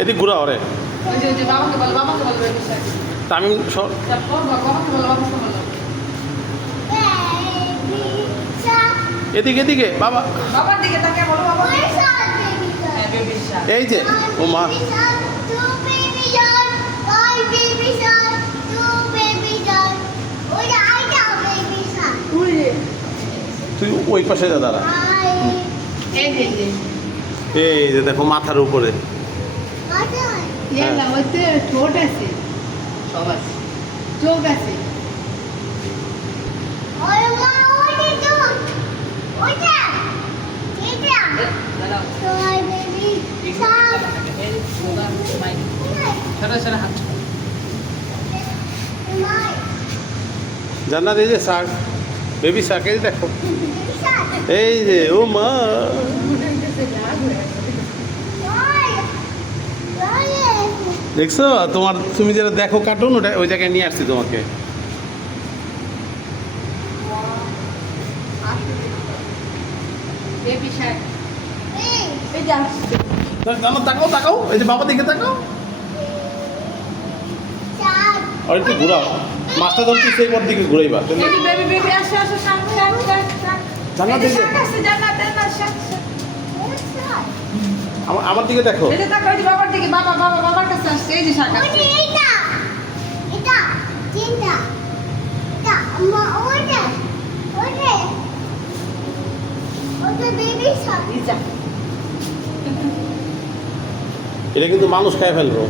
এদিক ঘুরা ওরে তামিম এদিকে এদিকে বাবা এই যে ও মা তুই ওই পাশে যা দাঁড়া এই যে দেখো মাথার উপরে ঠোঁট আছে সব আছে চোখ আছে জান্নাত এই যে শাক বেবি শাক এই দেখো এই যে ও মা দেখছো তোমার তুমি যেটা দেখো কার্টুন ওটা ওই জায়গায় নিয়ে আসছি তোমাকে তাকাও তাকাও এই যে বাবা দিকে তাকাও আর একটু ঘুরাও মাছটা ধরতে সেই পর দিকে ঘুরাইবা জান্নাত এই যে আমার দিকে দেখো বাবার দিকে বাবার কাছে আসছে এই যে শাক আছে এটা কিন্তু মানুষ খাই ফেলবো